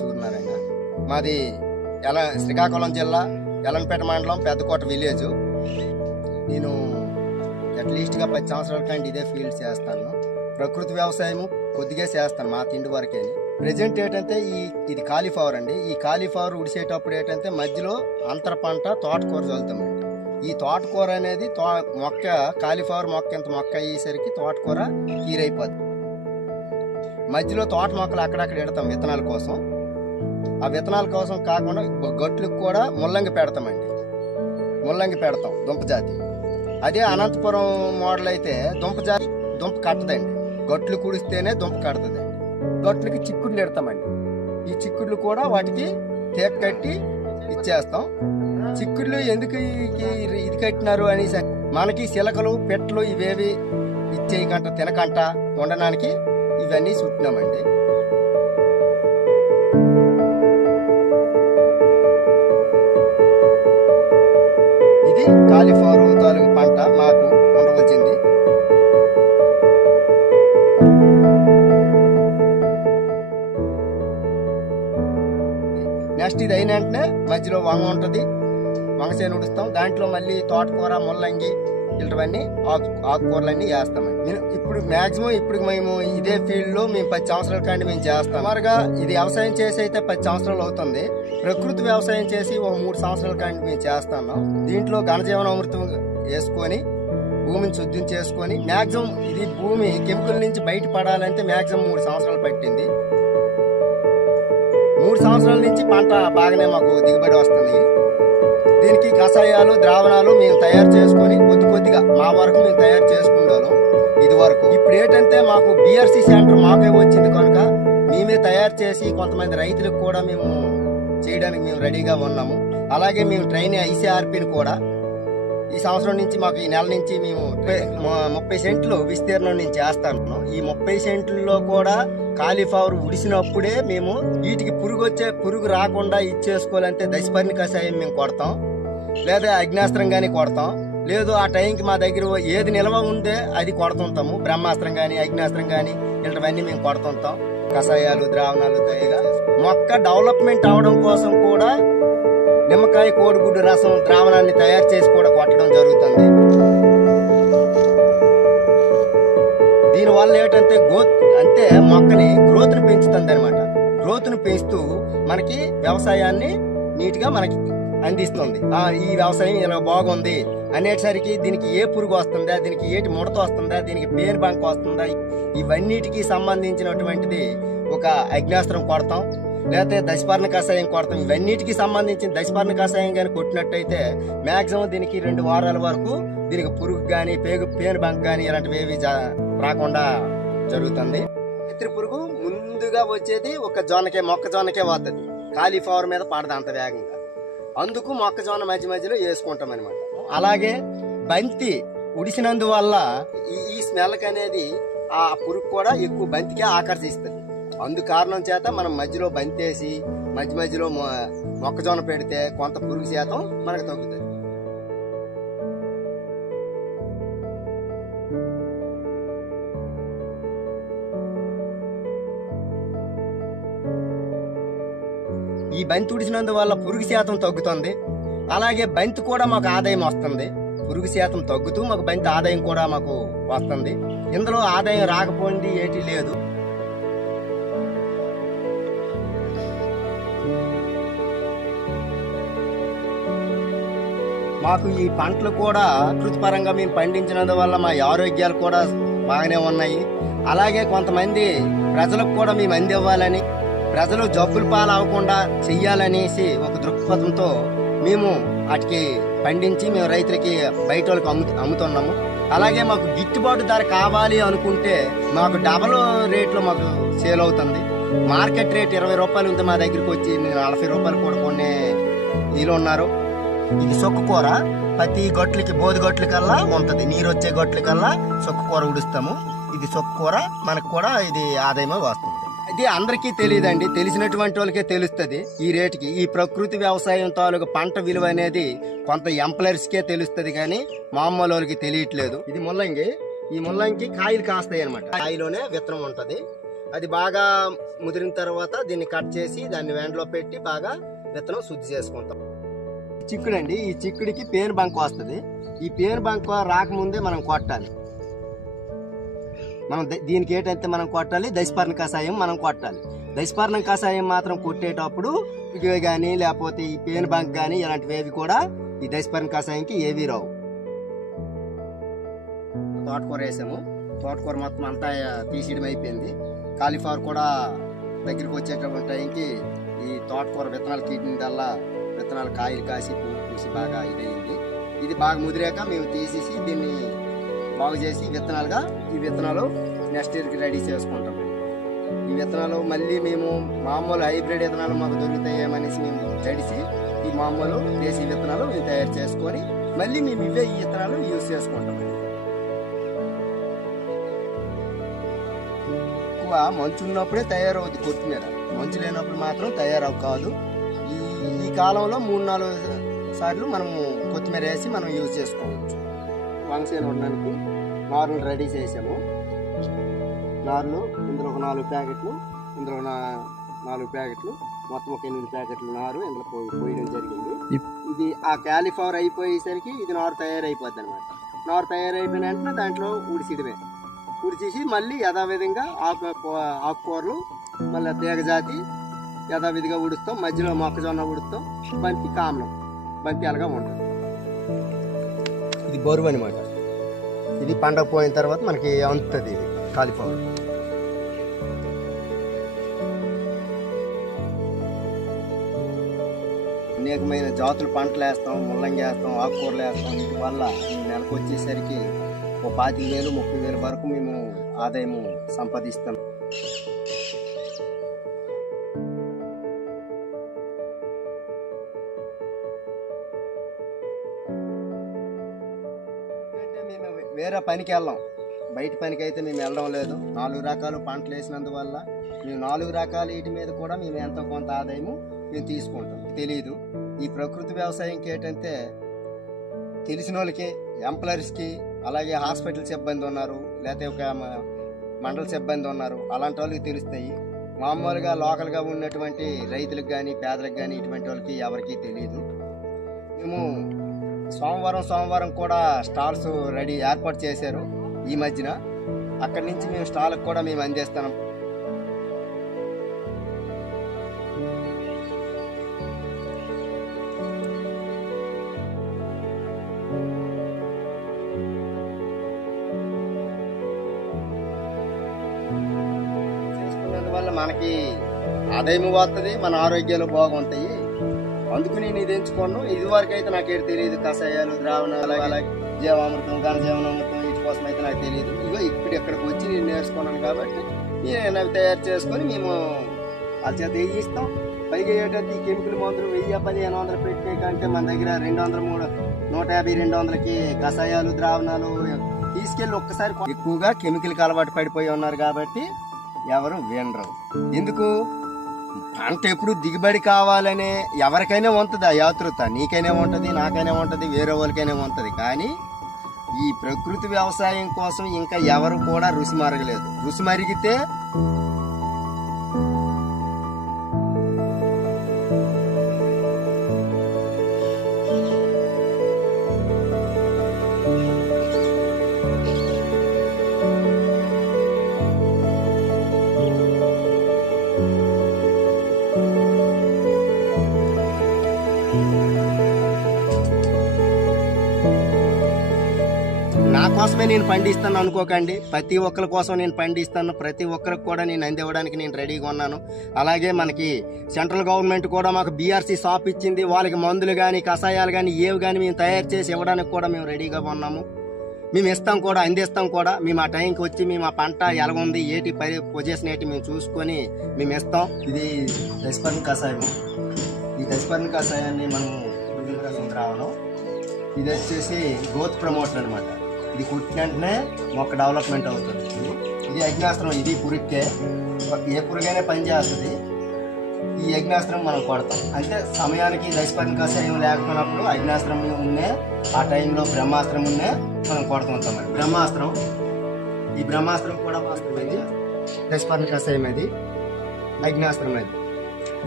సూర్యనారాయణ మాది ఎల శ్రీకాకుళం జిల్లా ఎలంపేట మండలం పెద్దకోట విలేజ్. నేను అట్లీస్ట్గా పది సంవత్సరాల కంటే ఇదే ఫీల్డ్ చేస్తాను. ప్రకృతి వ్యవసాయం కొద్దిగా చేస్తాను మా తిండి వరకే ప్రజెంట్ ఏంటంటే ఈ ఇది కాలీఫ్లవర్ అండి. ఈ కాలీఫ్లవర్ ఉడిసేటప్పుడు ఏంటంటే మధ్యలో అంతర పంట తోటకూర చల్లుతామండి. ఈ తోటకూర అనేది తో మొక్క కాలీఫ్లవర్ మొక్క ఇంత మొక్క అయ్యేసరికి తోటకూర కీరైపోద్ది. మధ్యలో తోట మొక్కలు అక్కడక్కడ ఎడతాం విత్తనాల కోసం. ఆ విత్తనాల కోసం కాకుండా గట్లకు కూడా ముల్లంగి పెడతామండి. ముల్లంగి పెడతాం దుంప జాతి. అదే అనంతపురం మోడల్ అయితే దుంప జాతి దుంప కట్టదండి. గట్లు కుడిస్తేనే దుంప కడుతుందండి గట్లకి చిక్కుళ్ళు పెడతామండి ఈ చిక్కుళ్ళు కూడా వాటికి తేక కట్టి ఇచ్చేస్తాం. చిక్కుళ్ళు ఎందుకు ఇది కట్టినారు అనేసి మనకి శిలకలు పెట్టలు ఇవేవి ఇచ్చేయకంట తినకంట ఉండడానికి ఇవన్నీ చుట్టినామండి. మధ్యలో వంగ ఉంటుంది. వంగ చేను ఉడుస్తాం. దాంట్లో మళ్ళీ తోటకూర ముల్లంగి ఇలాంటివన్నీ ఆకు ఆకుకూరలన్నీ వేస్తామండి ఇప్పుడు మ్యాక్సిమం ఇప్పుడు మేము ఇదే ఫీల్డ్లో మేము పది సంవత్సరాల కంటే మేము చేస్తాం. సుమారుగా ఇది వ్యవసాయం చేసి అయితే పది సంవత్సరాలు అవుతుంది. ప్రకృతి వ్యవసాయం చేసి ఒక మూడు సంవత్సరాల కంటే మేము చేస్తున్నాం దీంట్లో ఘనజీవన అమృతం వేసుకొని భూమిని శుద్ధి చేసుకొని మ్యాక్సిమం ఇది భూమి కెమికల్ నుంచి బయట పడాలంటే మూడు సంవత్సరాలు పట్టింది. మూడు సంవత్సరాల నుంచి పంట బాగానే మాకు దిగుబడి వస్తుంది. దీనికి కషాయాలు ద్రావణాలు మేము తయారు చేసుకొని కొద్ది కొద్దిగా మా వరకు మేము తయారు చేసుకుంటాను ఇది వరకు ఇప్పుడు ఏంటంటే మాకు బిఆర్సీ సెంటర్ మాకే వచ్చింది కనుక మేమే తయారు చేసి కొంతమంది రైతులకు కూడా మేము చేయడానికి మేము రెడీగా ఉన్నాము. అలాగే మేము ట్రైన్ ఐసీఆర్పిని కూడా ఈ సంవత్సరం నుంచి మాకు ఈ నెల నుంచి మేము ముప్పై- సెంట్లు విస్తీర్ణం నుంచి చేస్తాను ఈ ముప్పై సెంట్లలో కూడా కాలీఫ్లవర్ ఉడిసినప్పుడే మేము వీటికి పురుగు వచ్చే పురుగు రాకుండా ఇచ్చేసుకోవాలంటే దశపర్ణి కషాయం మేము కొడతాం. లేదా అగ్నాస్త్రం కానీ కొడతాం. లేదు ఆ టైంకి మా దగ్గర ఏది నిల్వ ఉంటే అది కొడుతుంటాము. బ్రహ్మాస్త్రం కానీ అగ్నాస్త్రం కానీ ఇలాంటివన్నీ మేము కొడుతుంటాం. కషాయాలు ద్రావణాలు తయారుగా మొక్క డెవలప్మెంట్ అవడం కోసం కూడా నిమ్మకాయ కోడిగుడ్డు రసం ద్రావణాన్ని తయారు చేసి కూడా కొట్టడం జరుగుతుంది. దీనివల్ల ఏంటంటే గ్రోత్ అంటే మొక్కని గ్రోత్ని పెంచుతుంది అనమాట గ్రోత్ని పెంచుతూ మనకి వ్యవసాయాన్ని నీట్గా మనకి అందిస్తుంది. ఈ వ్యవసాయం ఇలా బాగుంది అనేసరికి దీనికి ఏ పురుగు వస్తుందా దీనికి ఏటి ముడత వస్తుందా దీనికి పేరు బంక్ వస్తుందా ఇవన్నిటికి సంబంధించినటువంటిది ఒక అగ్నాస్త్రం కొడతాం. లేకపోతే దశపర్ణ కషాయం కొడతాం. ఇవన్నిటికి సంబంధించిన దశపర్ణ కషాయం కానీ కొట్టినట్టయితే మ్యాక్సిమం దీనికి రెండు వారాల వరకు దీనికి పురుగు కానీ పేగు పేను బంక్ కానీ ఇలాంటివి ఏవి రాకుండా జరుగుతుంది. ఇతర పురుగు ముందుగా వచ్చేది ఒక జొన్నకే మొక్కజొన్నకే వస్తుంది కాలీఫ్లవర్ మీద పడదు అంత వేగంగా. అందుకు మొక్కజొన్న మధ్య మధ్యలో వేసుకుంటాం అనమాట అలాగే బంతి ఉడిసినందువల్ల ఈ ఈ స్మెల్ అనేది ఆ పురుగు కూడా ఎక్కువ బంతికే ఆకర్షిస్తుంది. అందు కారణం చేత మనం మధ్యలో బంతి వేసి మధ్య మధ్యలో మొ- మొక్కజొన్న పెడితే కొంత పురుగు శాతం మనకు తగ్గుతుంది. ఈ బంతి ఉడిసినందువల్ల పురుగు శాతం తగ్గుతుంది. అలాగే బంతి కూడా మాకు ఆదాయం వస్తుంది. పురుగు శాతం తగ్గుతూ మాకు బంతి ఆదాయం కూడా మాకు వస్తుంది. ఇందులో ఆదాయం రాకపోయింది ఏటి లేదు. మాకు ఈ పంటలు కూడా ప్రకృతి మేము మేము పండించినందువల్ల మా ఆరోగ్యాలు కూడా బాగానే ఉన్నాయి. అలాగే కొంతమంది ప్రజలకు కూడా మేము అందివ్వాలని ప్రజలు జబ్బులు పాలవకుండా చెయ్యాలనేసి ఒక దృక్పథంతో మేము వాటికి పండించి మేము రైతులకి బయట వాళ్ళకి అమ్ము అమ్ముతున్నాము. అలాగే మాకు గిట్టుబాటు ధర కావాలి అనుకుంటే మాకు డబల్ రేట్లో మాకు సేల్ అవుతుంది. మార్కెట్ రేట్ ఇరవై రూపాయలు ఉంది మా దగ్గరికి వచ్చి నలభై రూపాయలు కూడా కొనే వీళ్ళు ఉన్నారు. ఇది సొక్కుకూర ప్రతి గొట్లకి బోధి గొట్ల కల్లా ఉంటది. నీరు వచ్చే గొట్ల కల్లా సొక్కుకూర ఉడుస్తాము. ఇది సొక్కుకూర మనకు కూడా ఇది ఆదాయమే వస్తుంది. ఇది అందరికీ తెలియదండి. తెలిసినటువంటి వాళ్ళకే తెలుస్తుంది. ఈ రేటుకి ఈ ప్రకృతి వ్యవసాయం తాలూకు పంట విలువ అనేది కొంత ఎంప్లాయర్స్కే తెలుస్తుంది కానీ మామూలు వాళ్ళకి తెలియట్లేదు. ఇది ముల్లంగి. ఈ ముల్లంగి కాయలు కాస్తాయి అనమాట కాయలోనే విత్తనం ఉంటుంది. అది బాగా ముదిరిన తర్వాత దీన్ని కట్ చేసి దాన్ని వెంటలో పెట్టి బాగా విత్తనం శుద్ధి చేసుకుంటాం. చిక్కుడు అండి ఈ చిక్కుడికి పేను బంక వస్తుంది. ఈ పేను బంక రాకముందే మనం కొట్టాలి. మనం ద- దీనికి ఏంటంటే మనం కొట్టాలి? దశపర్ణ కషాయం మనం కొట్టాలి. దశపర్ణ కషాయం మాత్రం కొట్టేటప్పుడు ఇవి కానీ లేకపోతే ఈ పేను బంక్ కానీ ఇలాంటివి ఏవి కూడా ఈ దశపర్ణ కషాయంకి ఏవి రావు. తోటకూర వేసాము. తోటకూర మొత్తం అంతా తీసేయడం అయిపోయింది. కాలీఫ్లవర్ కూడా దగ్గరికి వచ్చేటటువంటి టైంకి ఈ తోటకూర విత్తనాలు కీటినదల్లా విత్తనాలు కాయలు కాసి పువ్వు పూసి బాగా ఇదయింది. ఇది బాగా ముదిరాక మేము తీసేసి దీన్ని బాగు చేసి విత్తనాలుగా ఈ విత్తనాలు నెక్స్ట్ ఇయర్కి రెడీ చేసుకుంటాం. ఈ విత్తనాలు మళ్ళీ మేము మామూలు హైబ్రిడ్ విత్తనాలు మాకు దొరుకుతాయేమనేసి మేము తడిసి ఈ మామూలు దేశీ విత్తనాలు మేము తయారు చేసుకొని మళ్ళీ మేము ఇవే ఈ విత్తనాలు యూజ్ చేసుకుంటాం. ఎక్కువ మంచు ఉన్నప్పుడే తయారవుద్ది కొత్తిమీర. మంచు లేనప్పుడు మాత్రం తయారవు కాదు. ఈ కాలంలో మూడు నాలుగు సార్లు మనము కొత్తిమీర వేసి మనం యూజ్ చేసుకోవచ్చు. వంగసేన ఉండడానికి నార్లు రెడీ చేసాము. నార్లు ఇందులో ఒక నాలుగు ప్యాకెట్లు ఇందులో నాలుగు ప్యాకెట్లు మొత్తం ఒక ఎనిమిది ప్యాకెట్లు నారు ఇందులో పోయి పోయడం జరిగింది. ఇది ఆ క్యాలిఫ్లవర్ అయిపోయేసరికి ఇది నారు తయారైపోద్ది అనమాట నారు తయారైపోయిన వెంటనే దాంట్లో ఉడిసిడమే ఉడిచేసి మళ్ళీ యథావిధంగా ఆకు ఆకుకూరలు మళ్ళీ తీగజాతి యథావిధిగా ఉడుస్తాం మధ్యలో మొక్కజొన్న ఉడుస్తాం బంతి కామనం బంతి అలాగా ఉంటుంది. ఇది బరువు అనమాట ఇది పండగ పోయిన తర్వాత మనకి అందుతుంది ఇది కాలిఫ్లవర్. అనేకమైన జాతులు పంటలు వేస్తాం ముల్లంగి వేస్తాం ఆకుకూరలు వేస్తాం. వీటి వల్ల నెలకు వచ్చేసరికి ఒక పాతిక వేలు ముప్పై వేలు వరకు మేము ఆదాయము సంపాదిస్తాం. వేరే పనికి వెళ్ళాం. బయట పనికి అయితే మేము వెళ్ళడం లేదు. నాలుగు రకాలు పంటలు వేసినందువల్ల మేము నాలుగు రకాల వీటి మీద కూడా మేము ఎంతో కొంత ఆదాయము మేము తీసుకుంటాం. తెలియదు ఈ ప్రకృతి వ్యవసాయంకి ఏంటంటే తెలిసిన వాళ్ళకి ఎంప్లాయర్స్కి అలాగే హాస్పిటల్ సిబ్బంది ఉన్నారు లేకపోతే ఒక మండల సిబ్బంది ఉన్నారు. అలాంటి వాళ్ళకి తెలుస్తాయి. మామూలుగా లోకల్గా ఉన్నటువంటి రైతులకు కానీ పేదలకు కానీ ఇటువంటి వాళ్ళకి ఎవరికీ తెలియదు మేము సోమవారం సోమవారం కూడా స్టాల్స్ రెడీ ఏర్పాటు చేశారు ఈ మధ్యన. అక్కడి నుంచి మేము స్టాల్కి కూడా మేము అందిస్తాం చేసుకున్నందువల్ల మనకి ఆదాయం వస్తుంది మన ఆరోగ్యాలు బాగుంటాయి. అందుకు నేను ఇది ఎంచుకోను ఇది వరకు అయితే నాకేం తెలియదు. కషాయాలు ద్రావణాలు అలాగే జీవామృతం ఘనజీవనామృతం వీటి కోసం అయితే నాకు తెలియదు. ఇగో ఇప్పుడు ఇక్కడికి వచ్చి నేను నేర్చుకున్నాను కాబట్టి నేను అవి తయారు చేసుకొని మేము వాళ్ళ చేత వేయిస్తాం. పైగా ఏంటంటే ఈ కెమికల్ మందులు వెయ్యి పదిహేను వందలు పెట్టే కంటే మన దగ్గర రెండు వందల మూడు నూట యాభై రెండు వందలకి కషాయాలు ద్రావణాలు తీసుకెళ్ళి ఒక్కసారి ఎక్కువగా కెమికల్కి అలవాటు పడిపోయి ఉన్నారు కాబట్టి ఎవరు వినరు. ఎందుకు? పంట ఎప్పుడు దిగుబడి కావాలనే ఎవరికైనా ఉంటుంది ఆ యాతృత. నీకైనా ఉంటుంది నాకైనా ఉంటుంది వేరే వాళ్ళకైనా ఉంటుంది. కానీ ఈ ప్రకృతి వ్యవసాయం కోసం ఇంకా ఎవరు కూడా రుచి మరగలేదు రుచి మరిగితే కోసమే నేను పండిస్తాను అనుకోకండి. ప్రతి ఒక్కరి కోసం నేను పండిస్తాను. ప్రతి ఒక్కరికి కూడా నేను అందివ్వడానికి నేను రెడీగా ఉన్నాను. అలాగే మనకి సెంట్రల్ గవర్నమెంట్ కూడా మాకు బీఆర్సీ షాప్ ఇచ్చింది. వాళ్ళకి మందులు కానీ కషాయాలు కానీ ఏవి కానీ మేము తయారు చేసి ఇవ్వడానికి కూడా మేము రెడీగా ఉన్నాము. మేము ఇస్తాం కూడా అందిస్తాం కూడా. మేము ఆ టైంకి వచ్చి మేము ఆ పంట ఎలా ఉంది ఏటి పరి పొజిషన్ ఏంటి మేము చూసుకొని మేము ఇస్తాం. ఇది దశపర్ణ కషాయం. ఈ దశపర్ణ కషాయాన్ని మనం రావడం. ఇది వచ్చేసి గ్రోత్ ప్రమోటర్ అనమాట ఇది కుట్టిన వెంటనే మొక్క డెవలప్మెంట్ అవుతుంది. ఇది యజ్ఞాస్త్రం ఇది పురికే ఏ పురుగైనా పనిచేస్తుంది ఈ యజ్ఞాస్త్రం మనం కొడతాం. అంటే సమయానికి దశపతి కషాయం లేకపోయినప్పుడు అగ్నాస్త్రం ఉన్నే ఆ టైంలో బ్రహ్మాస్త్రం ఉన్నే మనం కొడుతుంటాం బ్రహ్మాస్త్రం. ఈ బ్రహ్మాస్త్రం కూడా మాస్త్రం ఇది. దశపతి కషాయం అది? యజ్ఞాస్త్రం అది.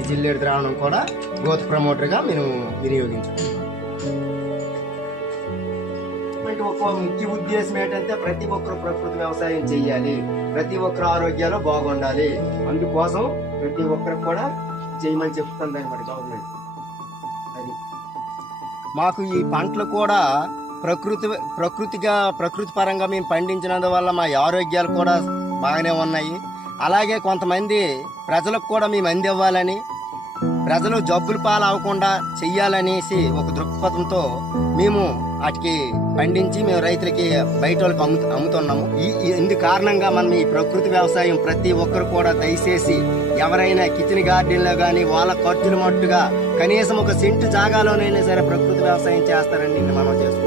ఈ జిల్లేడు ద్రావణం కూడా గ్రోత్ ప్రమోటర్గా మేము వినియోగించుకుంటాం అంటే ఒక ముఖ్య ఉద్దేశం ఏంటంటే ప్రతి ఒక్కరు ప్రకృతి వ్యవసాయం చేయాలి ప్రతి ఒక్కరు ఆరోగ్యాలు బాగుండాలి. అందుకోసం ప్రతి ఒక్కరికి కూడా చేయమని చెప్తుంది అనమాట గవర్నమెంట్ అది. మాకు ఈ పంటలు కూడా ప్రకృతి ప్రకృతిగా ప్రకృతి పరంగా మేము పండించినందువల్ల మా ఆరోగ్యాలు కూడా బాగానే ఉన్నాయి. అలాగే కొంతమంది ప్రజలకు కూడా మేము అందివ్వాలని ప్రజలు జబ్బులు పాలు అవ్వకుండా చెయ్యాలనేసి ఒక దృక్పథంతో మేము వాటికి పండించి మేము రైతులకి బయట వాళ్ళకి అమ్ము అమ్ముతున్నాము. ఈ ఇందు కారణంగా మనం ఈ ప్రకృతి వ్యవసాయం ప్రతి ఒక్కరు కూడా దయచేసి ఎవరైనా కిచెన్ గార్డెన్లో కానీ వాళ్ళ ఖర్చులు మట్టుగా కనీసం ఒక సెంటు జాగాలోనైనా సరే ప్రకృతి వ్యవసాయం చేస్తారని నేను మనం చేసుకుంటాం